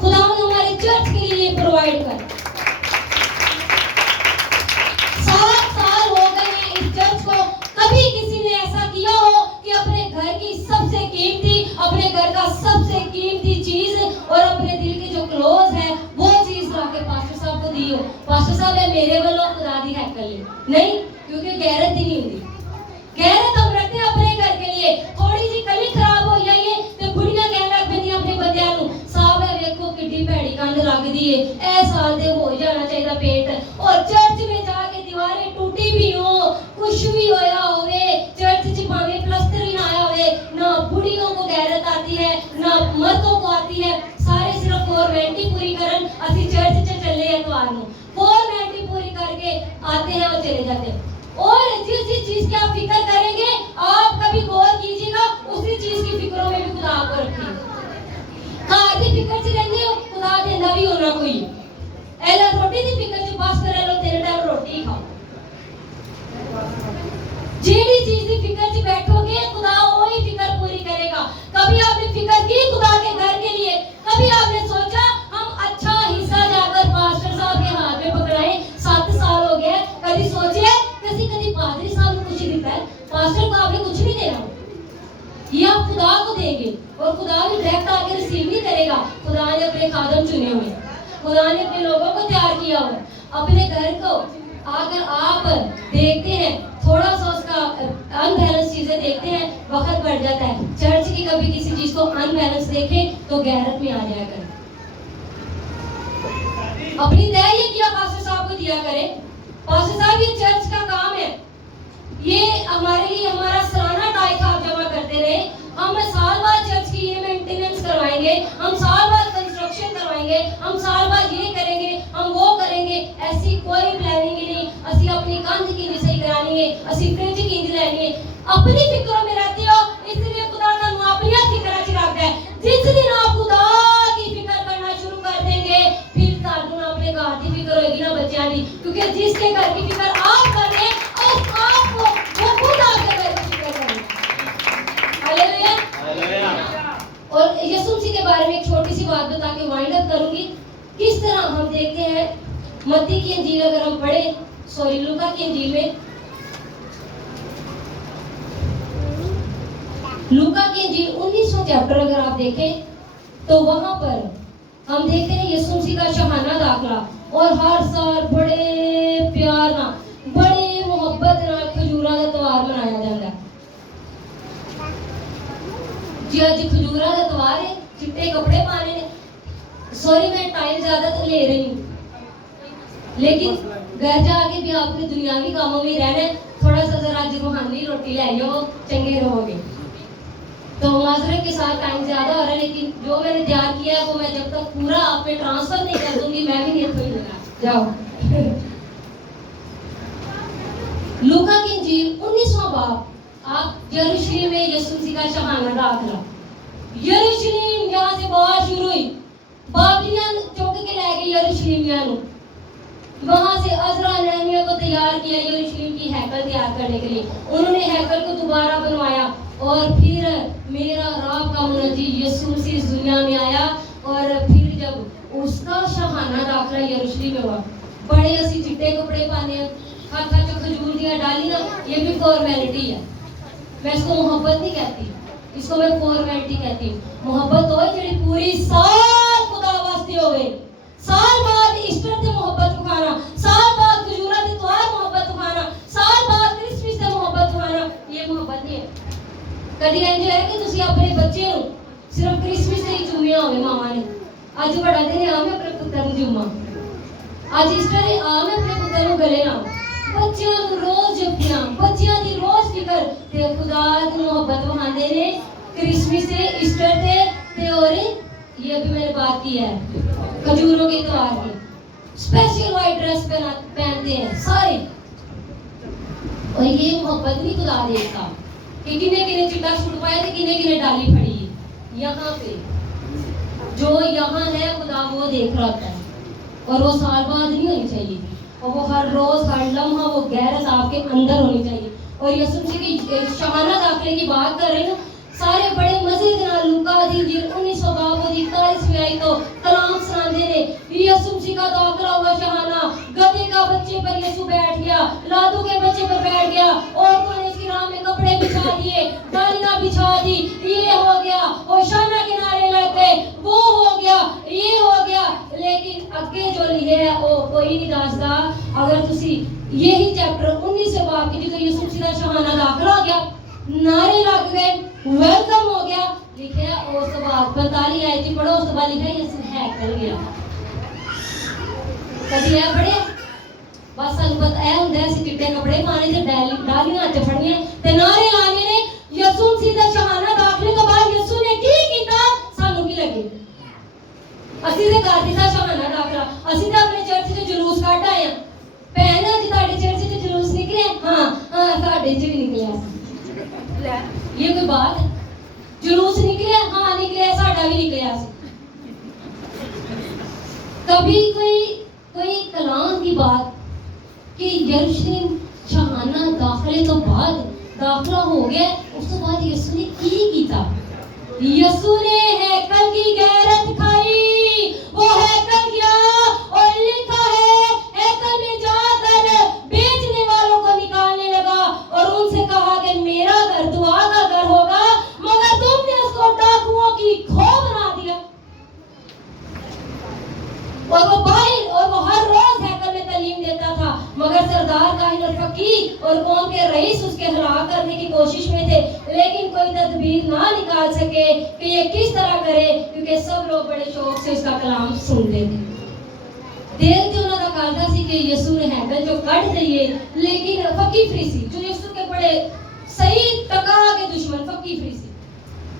खुदावन हमारे चर्च के लिए प्रोवाइड कर। सारा घर की सबसे कीमती, अपने घर का सबसे कीमती चीज और अपने दिल के जो क्लोज है वो चीज ला के पास्टर साहब को दी हो, पास्टर साहब है मेरे वालों खुदा दी है कर ले नहीं, क्योंकि गैरत ही नहीं होती। गैरत हम रखते हैं अपने घर के लिए, थोड़ी सी कली खराब हो जाइए तो बुढ़िया कह रख दी अपने बंदियां नु साहब है देखो किड्डी भैड़ी कंध लग दी है ए साल दे हो जाना चाहिए पेंट, और चर्च में जाके दीवारें टूटी भी हो, कुछ भी होया होवे, चर्च च भावे प्लास्टर ही ना आया होवे, ना बुढ़ियों को गैरत आती है ना मर्दों को आती है, सारे सिर्फ फॉर्मेलिटी पूरी करन असि चर्च च चले एतवार नु फॉर्मेलिटी पूरी करके आते हैं और चले जाते हैं। और जिस चीज की आप फिक्र करेंगे आप कभी गौर कीजिएगा उसी चीज की फिक्रों में भी खुदा आपको रखेगा। कार की फिक्र से रहेंगे खुदा देना भी होना कोई एला रोटी की फिक्र से बस कर लो तेरे टाइम रोटी खाओ, जेडी चीज की फिक्र से बैठोगे खुदा वही फिक्र पूरी करेगा। कभी आपने फिक्र की खुदा के घर के लिए, कभी आपने सोचा हम अच्छा हिस्सा जाकर पास्टर साहब के हाथ में पकड़ाएं, 7 साल हो गए, कभी सोचे कभी पादरी साहब को कुछ देता है, पास्टर को आपने कुछ नहीं देना, ये आप खुदा को देंगे और खुदा भी डायरेक्ट आके रिसीव नहीं करेगा। खुदा ने अपने खादम चुने हुए, खुदा ने अपने लोगों को तैयार किया हुआ। अपने घर को अगर आप देखते हैं थोड़ा सा उसका अनबैलेंस चीजें देखते हैं वक्त बढ़ जाता है। चर्च की कभी किसी चीज को अनबैलेंस देखें तो गैरत में आ जाया करें। अपनी दया ये किया पास्टर साहब को दिया करें, पास्टर साहब ये चर्च का काम है, ये हमारे लिए हमारा सालाना टाइका आप जमा करते रहे, हम साल बाद चर्च की ये मेंटेनेंस करवाएंगे, हम साल बाद कंस्ट्रक्शन करवाएंगे, हम साल बाद ये करेंगे, हम वो करेंगे, ऐसी कोई प्लानिंग ही नहीं। असि अपनी कंध की सही करानी है, असि फ्रिज की लेनी है, अपनी फिक्रों में रहते हो, इसलिए खुदा तुहानू अपनी फिक्र च रखता है। जिस दिन आप खुदा की फिक्र करना शुरू कर देंगे फिर तुहानू अपने घर की फिक्र होगी ना बच्चों की, क्योंकि जिसके घर की फिक्र आप कर रहे हैं और आपको वो खुद आपके घर की फिक्र करेगा। हालेलुया। और यीशु मसीह के बारे में एक छोटी सी बात बता के वाइंड अप करूंगी। किस तरह हम देखते हैं मत्ती की इंजील अगर हम पढ़े, सॉरी लूका की इंजील में, लूका की इंजील 19वां चैप्टर अगर आप देखें तो वहां पर हम देखते हैं यीशु मसीह का शहाना दाखला, और हर साल बड़े प्यार ना बड़े मोहब्बत नाल खजूरा का त्योहार मनाया जाता है। जी आज खजूरा का त्योहार है, चिट्टे कपड़े पाने ने, सॉरी मैं टाइम ज्यादा तो ले रही हूँ, लेकिन घर जाके भी आपने दुनियावी कामों में रहना है, थोड़ा सा जरा आज रूहानी रोटी ले आइयो चंगे रहोगे। तो माजरे के साथ टाइम ज्यादा हो रहा है, लेकिन जो मैंने तैयार किया है वो मैं जब तक पूरा आप पे ट्रांसफर नहीं कर दूंगी मैं भी नहीं थोड़ी लगा जाओ। लूका की इंजील 19वां बाब, आप यरूशलेम में यीशु मसीह का शहाना दाखला, यरूशलेम यहाँ से बात शुरू हुई, बाबिलियन चौक के ले गए यरूशलेमियों को, वहां से अज़रा नेहमिया को तैयार किया यरूशलेम की हैकल तैयार करने के लिए, उन्होंने हैकल को दोबारा बनवाया, और फिर मेरा रब का मुनजी यीशु मसीह इस दुनिया में आया, और फिर जब उसका शहाना दाखला यरूशलेम में हुआ, बड़े असी चिट्टे कपड़े पाने, हाथ जो खजूर दिया डाली ना, ये भी फॉर्मेलिटी है, मैं इसको मोहब्बत नहीं कहती, इसको मैं फॉर्मेलिटी कहती हूँ। मोहब्बत हो जी पूरी साल खुदा वास्ते होवे, साल बाद ईस्टर से मोहब्बत उठाना, साल बाद खजूरा से त्योहार मोहब्बत उठाना, साल बाद क्रिसमस से मोहब्बत उठाना, ये मोहब्बत नहीं है। कभी इंज है कि तुसी अपने बच्चे नु सिर्फ क्रिसमस से ही चुम्मिया होवे मामा ने, आज बड़ा दिन है मैं अपने पुत्र नु चुम्मा, आज ईस्टर है आ मैं अपने पुत्र नु गले ना, बच्चों नु रोज जपना, बच्चों दी रोज फिकर ते खुदा दी मोहब्बत वहांदे ने क्रिसमस से ईस्टर ते और ये भी मैंने बात की है खजूरों के त्योहार की, स्पेशल वाइट ड्रेस पहनते हैं सारे, और ये मोहब्बत नहीं खुदा देता कि किने किने चिट्टा सूट पाया थे किने किने डाली फड़ी है। यहाँ पे जो यहाँ है खुदा वो देख रहा होता है, और वो साल बाद नहीं होनी चाहिए, और वो हर रोज हर लम्हा वो गैरत आपके अंदर होनी चाहिए। और यीशु मसीह की शहाना दाखिले की बात कर रहे हैं, सारे बड़े मजे के नाल लूका दी इंजील 19 बाब दी 41वीं आयत तो कलाम सुनाते ने, यीशु मसीह का दाखिला हुआ शहाना, गधे का बच्चे पर यीशु बैठ गया, लादू के बच्चे पर बैठ गया, औरतों ने इसकी राह में कपड़े बिछा दिए, के डालियां बिछा दी, ये हो गया, होशाना के नारे लग गए, वो हो गया, ये हो गया, लेकिन अगे जो लिखे है वो कोई नहीं दसदा। अगर तुसी यही चैप्टर 19 बाब की जो यूसुफ सीधा शहाना दाखिला हो गया, नारे लग गए, वेलकम हो गया, लिखे है उस बाद 45 आयत पढ़ो, उस बाद लिखा यीशु हैकल गया। कभी है पढ़े बस सानू पता है हुंदा है सी चिट्टे कपड़े पाने ते डालियां हत्थ फड़नियां ते नारे लाने ने। यीशु सीधा शहाना दाखिले तो बाद यीशु ने की कीता सानू की लगे? ਅਸੀਂ ਤੇ ਕਰ ਦਿੱਤਾ ਸ਼ਹਾਨਾ ਦਾਖਲਾ, ਅਸੀਂ ਤਾਂ ਆਪਣੇ ਚਰਚ 'ਚ ਜਲੂਸ ਕੱਢ ਆਏ ਆ। ਭੈਣ ਅੱਜ ਤੁਹਾਡੇ ਚਰਚ 'ਚ ਜਲੂਸ ਨਿਕਲਿਆ? ਹਾਂ ਸਾਡੇ 'ਚ ਵੀ ਨਿਕਲਿਆ ਸੀ। ਲੈ ਇਹ ਕੋਈ ਬਾਤ ਹੈ? ਜਲੂਸ ਨਿਕਲਿਆ? ਹਾਂ ਨਿਕਲਿਆ, ਸਾਡਾ ਵੀ ਨਿਕਲਿਆ ਸੀ। कभी कोई कलाम की बात कि यरूशलेम शहाना दाखिले तो बाद दाखिला हो गया, उस तो बाद यीशु ने की कीता? यीशु ने हैकल की गैरत खाई, वो हैकल गया और लिखा है हैकल में जाकर बेचने वालों को निकालने लगा और उनसे कहा कि मेरा घर दुआ का घर होगा, मगर तुमने उसको डाकुओं की खो बना दिया। और वो बाहर और वो हर रोज हैकल में तालीम देता था, मगर सरदार काहिन और फकीर और कौम के रईस उसके हलाक करने की कोशिश में थे, लेकिन कोई तदबीर ना निकाल सके कि ये किस तरह करे, क्योंकि सब लोग बड़े शौक से उसका कलाम सुनते थे। दिल तो उन्होंने कहता सी कि यीशु ने हैकल जो कट दईए, लेकिन फकीर फरीसी जो यीशु के बड़े सही टका के दुश्मन फकीर फरीसी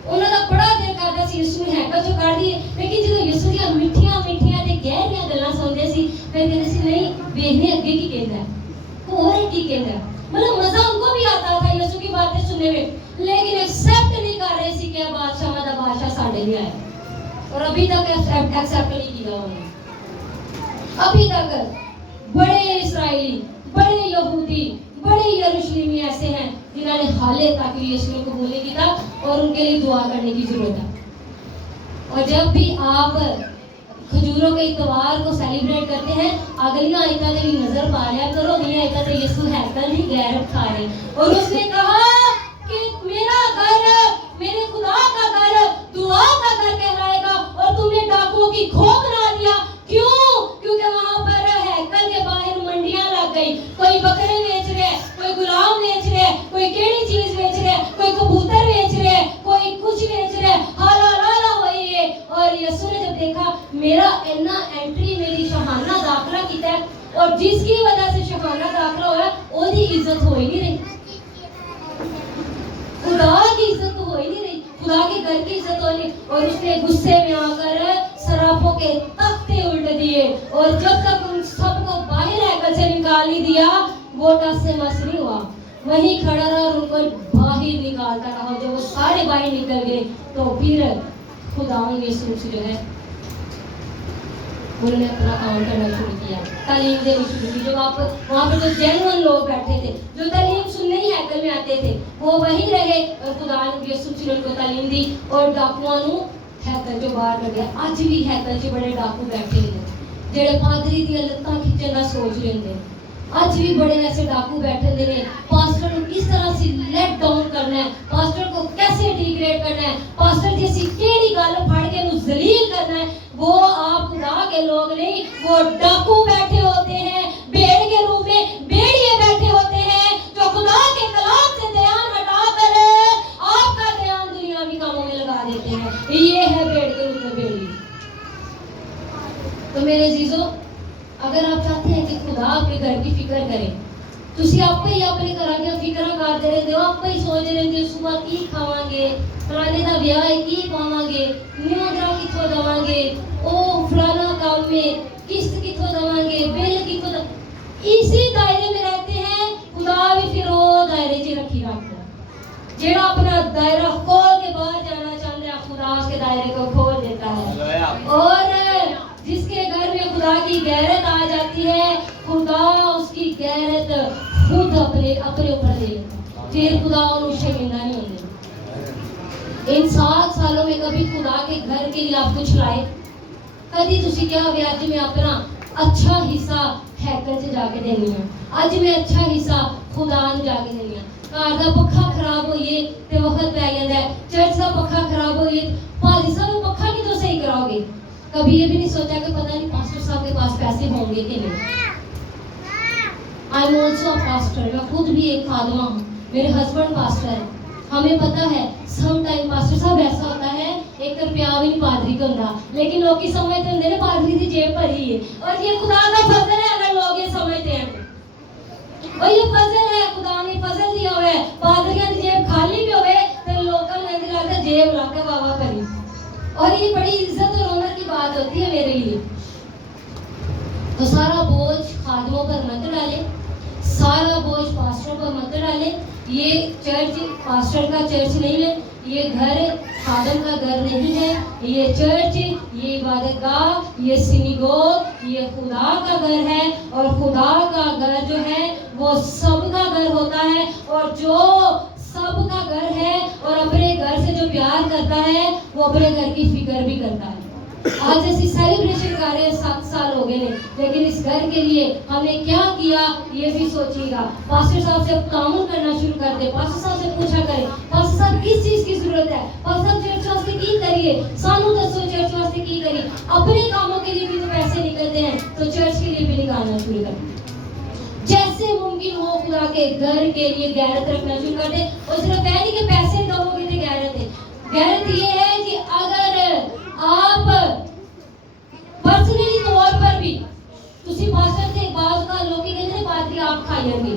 उन्होंने बड़ा दिल करता सी यीशु ने हैकल जो कर दिए, लेकिन जो यीशु दी मिठियां मिठियां ते गहरियां गल्लां सुनदे सी, फिर कहते सी नहीं वेखने अगे की कहंदा है और की कहंदा है। मतलब मजा उनको भी आता था यीशु की बातें सुनने में, लेकिन एक्सेप्ट नहीं कर रहे सी कि बादशाह दा बादशाह साडे लिए आया, और अभी तक एक्सेप्ट नहीं किया उन्होंने। अभी तक बड़े इस्राएली, बड़े यहूदी, बड़े यरूशलेमी ऐसे हैं जिन्होंने हाले तक यीशु को कबूल नहीं किया, और उनके लिए दुआ करने की जरूरत है। और जब भी आप खजूरों के इतवार को सेलिब्रेट करते हैं, अगली आयता की नजर पा लिया करो, ये आयता तो यीशु हैकल नहीं गैरत खा रहे, और उसने कहा कि मेरा घर मेरे खुदा का घर दुआ का घर कहलाएगा, और तुमने डाकुओं की खो बना दिया। क्यों? क्योंकि वहां पर हैकल के बाहर मंडियां लग गई, कोई बकरे बेच रहे, कोई गुलाम बेच रहे, कोई केड़ी चीज बेच रहे, कोई कबूतर बेच रहे, कोई कुछ बेच रहे, हाला लाला हुई है। और यीशु ने जब देखा मेरा इतना एंट्री मेरी शहाना दाखिला कीता है, और जिसकी वजह से शहाना दाखिला हुआ ओदी इज्जत हो ही नहीं रही, खुदा की इज्जत हो ही नहीं रही, खुदा के घर की इज्जत हो नहीं। और उसने गुस्से में आकर सराफों के तख्ते उल्ट दिए, और जब तक उन सबको बाहर हैकल से निकाल नहीं दिया वो टस से मस नहीं हुआ, वहीं खड़ा रहा और उनको बाहर निकालता रहा। जब वो सारे बाहर निकल गए तो फिर खुदा यीशु जो है उन्होंने अपना काम करना शुरू किया, तालीम देनी शुरू की। जब आप वहाँ पर जो जेन्युइन लोग बैठे थे, जो तालीम सुनने ही हैकल में आते थे, वो वहीं रहे, और खुदा ने यीशु ने उनको तालीम दी, और डाकुआं नूं हैकल जो बाहर कढ़िया। अज भी हैकल च बड़े डाकू बैठे हैं जेड़े पादरी दी लत्तां खिच्चण दा सोच लेंदे, अज भी बड़े ऐसे डाकू बैठे ने। पास्टर को किस तरह से लेट डाउन करना है, पास्टर को कैसे डिग्रेड करना है, पास्टर जैसी केड़ी गल फड़ के नु जलील करना है, वो आप खुदा के लोग नहीं, वो डाकू बैठे होते हैं, भेड़ के रूप में भेड़िए बैठे होते हैं, जो खुदा के कलाम से ध्यान हटाकर आपका ध्यान दुनियावी कामों में लगा देते हैं। ये है भेड़ के रूप में भेड़िए। तो मेरे जीजो, अगर आप चाहते हैं कि खुदा आपके घर की फिक्र करे, तुसी आप ही अपने घर की फिक्र करते रहते हो, आप ही सोच रहते हो सुबह की खावांगे, फलाने का ब्याह है की पावांगे, न्योदरा किथों दवांगे, ओ फलाना काम में किस्त किथों दवांगे, बिल किथों इसी दायरे में रहते हैं। खुदा भी फिर वो दायरे च रखी रखता, जेड़ा अपना दायरा खोल के बाहर जाना चाहता है, खुदा उसके दायरे को खोल देता है। और जिसके घर में खुदा की गैरत आ जाती है, खुदा उसकी गैरत खुद अपने ऊपर ले लेता, फिर खुदा और शर्मिंदा नहीं होते। इन 7 सालों में कभी खुदा के घर के लिए आप कुछ लाए? कभी तुसी क्या वे अज मैं अपना अच्छा हिस्सा हैकल च जाके देनी है, अज मैं अच्छा हिस्सा खुदा नूं जाके देनी है। घर का पक्खा खराब होइए ते वक्त पै जाता है, चर्च का पक्खा खराब होइए, पाजी साहब पक्खा कितों सही कराओगे? कभी ये भी नहीं सोचा कि पता नहीं पास्टर साहब के पास पैसे होंगे कि नहीं। I am also a pastor, मैं खुद भी एक खादमा हूँ, मेरे हस्बैंड पास्टर है। हमें पता है सम टाइम पास्टर साहब ऐसा होता है, एक रुपया भी नहीं पादरी को होता, लेकिन लोग की समझते होंगे ने पादरी की जेब भरी है, और ये खुदा का फजल है अगर लोग ये समझते हैं। और ये फजल है, खुदा ने फजल दिया हुआ है, पादरियों की जेब खाली भी होवे तो लोगों ने नहीं लगता जेब लाके बाबा भरी, और ये बड़ी इज्जत और ऑनर की बात होती है मेरे लिए। तो सारा बोझ खादमों पर मत डाले, सारा बोझ पास्टरों पर मत डाले। ये चर्च पास्टर का चर्च नहीं है, ये घर खादम का घर नहीं है, ये चर्च, ये इबादत गाह, ये सिनेगोग, ये खुदा का घर है। और खुदा का घर जो है वो सबका घर होता है, और जो सबका घर है और अपने घर से जो प्यार करता है वो अपने घर की फिक्र भी करता है। आज ऐसी सेलिब्रेशन कर रहे हैं, 7 साल हो गए, लेकिन इस घर के लिए हमने क्या किया ये भी सोचिएगा। पास्टर साहब से तामुल करना शुरू कर दे, पास्टर साहब से पूछा करें, पास्टर साहब किस चीज की जरूरत है, पास्टर साहब चर्च वास्ते की करिए, सानू दसो चर्च वास्ते की करिए। अपने कामों के लिए भी तो पैसे निकलते हैं, तो चर्च के लिए भी निकालना शुरू कर दे। जैसे मुमकिन हो खुदा के घर के लिए गैरत रखना शुरू कर दे। और सिर्फ नहीं कि पैसे दोगे तो गैरत है, गैरत ये है कि अगर आप पर्सनली तौर पर भी तुसी पास्टर से बात का लोग कहते हैं बात भी आप खाइएंगे,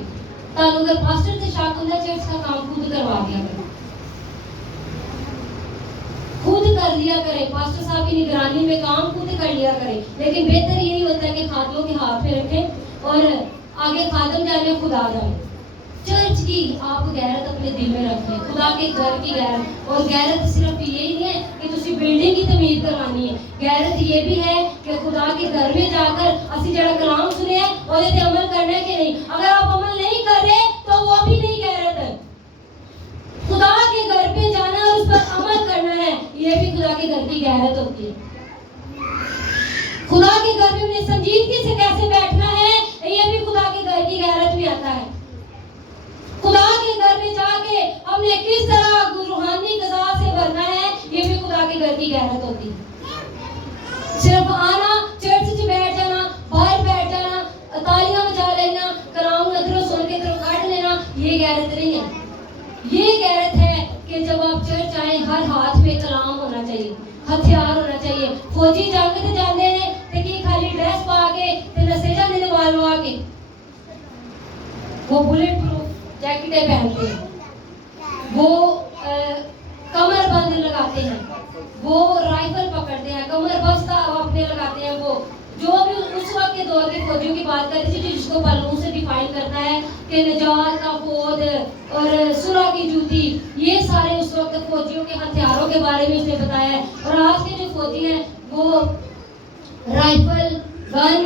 ताकि अगर पास्टर से शक होता चर्च का काम खुद करवा दिया करें, खुद कर लिया करें, पास्टर साहब की निगरानी में काम खुद कर लिया करें। लेकिन बेहतर यही होता है कि खादमों के हाथ में रखें और आगे खादम जाने खुदा जाने। चर्च की आप गैरत अपने दिल में रखें, खुदा के घर की गैरत। और गैरत सिर्फ यही नहीं है कि तुसी बिल्डिंग की तमीर करवानी है, गैरत ये भी है कि खुदा के घर में जाकर असी जरा कलाम सुने और ये अमल करना है कि नहीं। अगर आप अमल नहीं कर रहे तो वो भी नहीं गैरत है। खुदा के घर पे जाना और उस पर अमल करना है, ये भी खुदा के घर की गैरत होती है। खुदा के घर में हमने संजीदगी से कैसे बैठना है, ये भी खुदा के घर की गैरत में आता है। खुदा के घर में जाके हमने किस तरह रूहानी ग़िज़ा से भरना है, ये भी खुदा के घर की गैरत होती है। सिर्फ आना, चर्च में बैठ जाना, बाहर बैठ जाना, तालियां बजा लेना, कलाम नजरों सुन के तरफ काट लेना, ये गैरत नहीं है। ये गैरत है कि जब आप चर्च आए हर हाथ में कलाम होना चाहिए, हथियार होना चाहिए। फौजी जंग ते जाते हैं ते की खाली ड्रेस पा के ते नसे जाते ने वालवा के, वो बुलेट प्रूफ जैकेटें पहनते हैं, वो कमर बंद लगाते हैं, वो राइफल पकड़ते हैं, कमर बस्ता अपने लगाते हैं। वो जो भी उस वक्त के दौर के फौजियों की बात कर रही थी, जिसको पल्लू से डिफाइन करता है कि नजात का फौज और सुरा की जूती, ये सारे उस वक्त फौजियों के हथियारों के बारे में उसने बताया है। और आज के जो फौजी हैं वो राइफल, गन,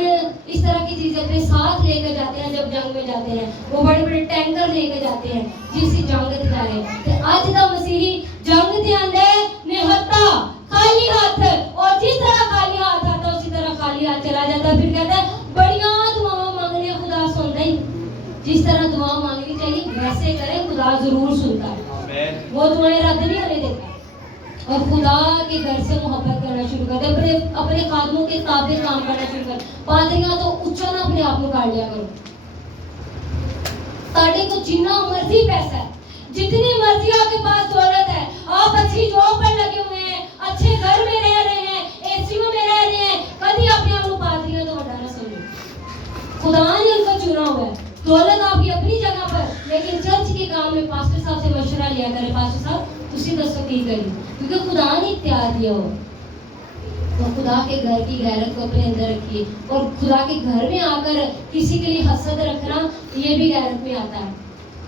इस तरह की चीजें अपने साथ लेकर जाते हैं। जब जंग में जाते हैं वो बड़े बड़े टैंकर लेकर जाते हैं जिस जंग ते जा रहे हैं। ते आज दा मसीही जंग ते आंदा है निहत्ता खाली हाथ, और जिस तरह खाली हाथ आता उसी तरह खाली हाथ चला जाता है। फिर कहता है बढ़िया दुआएं मांगने खुदा सुनता ही, जिस तरह दुआ मांगनी चाहिए वैसे करें, खुदा जरूर सुनता है, वो दुआएं रद्द नहीं होने देता। और खुदा के घर से मोहब्बत करना शुरू कर दे, अपने खादमों के ताबे काम करना शुरू कर। पादरियां तो उच्चा ना अपने आप को काट लिया करो। ताड़े को जितना मर्जी पैसा है, जितनी मर्जी आपके पास दौलत है, आप अच्छी जॉब पर लगे हुए हैं, अच्छे घर में रह रहे हैं, एसीओ में रह रहे हैं, कभी अपने आप को पादरियां तो हटाना समझो। खुदा ने उनको चुना हुआ है, दौलत आपकी अपनी जगह पर, लेकिन चर्च के काम में पास्टर साहब से मशवरा लिया करें, पास्टर साहब तुसी दसो की करिए, क्योंकि खुदा ने इख्तियार दिया हो। तो खुदा के घर की गैरत को अपने अंदर रखिए। और खुदा के घर में आकर किसी के लिए हसद रखना, ये भी गैरत में आता है।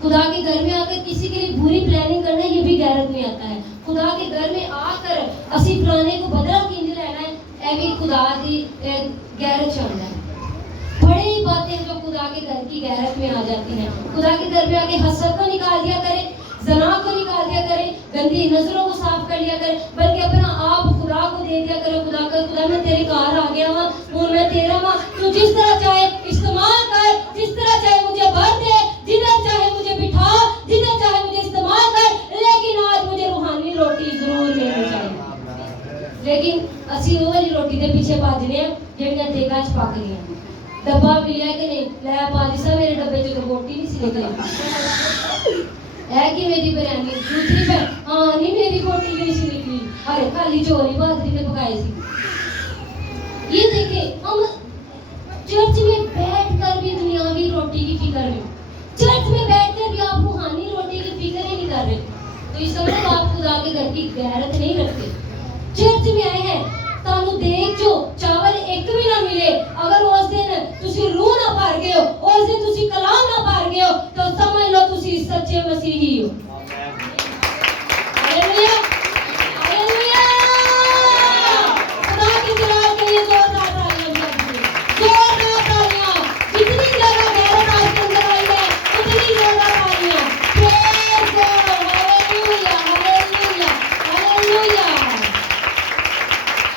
खुदा के घर में आकर किसी के लिए बुरी प्लानिंग करना, ये भी गैरत में आता है। खुदा के घर में आकर असी फलाने को बदला किंज लेना है, ये भी खुदा की गैरत चलना है। बड़ी बातें जो खुदा के घर की गैरत में आ जाती हैं। खुदा के घर में आके हसद को निकाल दिया करें, जना को निकाल दिया करें, गंदी नजरों को साफ कर लिया करें, बल्कि अपना आप खुदा को दे दिया करो। खुदा मैं तेरे कार आ गया हूँ, और मैं तेरा हूँ, तू जिस तरह चाहे इस्तेमाल कर, जिस तरह चाहे मुझे भर दे, जिधर चाहे मुझे बिठा, जिधर लेकिन असी वो वाली रोटी के पीछे भजने जड़ियां देगा च पक गई। डब्बा मिलिया कि नहीं, लै पाजी साहब मेरे डब्बे च तो रोटी नहीं सी निकली, है कि मेरी बिरयानी दूसरी पे हाँ नहीं मेरी रोटी नहीं सी निकली, अरे खाली चोरी बाजरी ने पकाए सी। ये देखे हम चर्च में बैठकर भी दुनियावी रोटी की फिक्र में, चर्च में बैठकर भी आप रूहानी रोटी की फिक्र ही नहीं कर रहे, तो इसका मतलब आप खुदा के घर की गैरत नहीं रखते। चर्च में आए हैं तानू देख जो चावल एक भी ना मिले, अगर उस दिन तुसी रूह ना भर गए हो, उस दिन तुसी कलाम ना भर गए हो, तो समझ लो तुसी सच्चे मसीही हो। हालेलुया हालेलुया, खुदा की जलाल के लिए जोरदार तालियां, जोरदार तालियां, जितनी ज्यादा गैरत आपके अंदर आई है उतनी जोरदार तालियां। Praise God, hallelujah hallelujah hallelujah.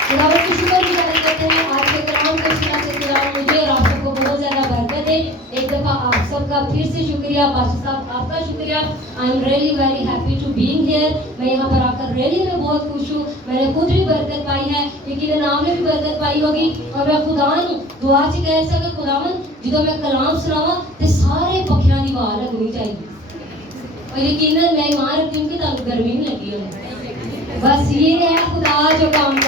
खुदावंद की शुक्रगुजार करते हैं आज के कलाम को सुना के खुदा मुझे और आप सबको बहुत ज्यादा बरकत दे। एक दफा आप सबका फिर से शुक्रिया, पास्टर साहब आपका शुक्रिया। I am really very happy to being here. मैं यहाँ पर आकर रियली मैं बहुत खुश हूँ। मैंने खुद भी बरकत पाई है, लेकिन नाम ने भी बरकत पाई होगी, और मैं खुदा नूं दुआ च कह सके खुदावंद ਜਦੋਂ मैं कलाम सुनावा ते सारे पखियां दी आवाज़ लगनी चाहिए, और यकीनन मैं ईमान रखती हूँ कि ਤੁਹਾਨੂੰ गर्मी नहीं लगी होगी। बस ये है खुदा जो काम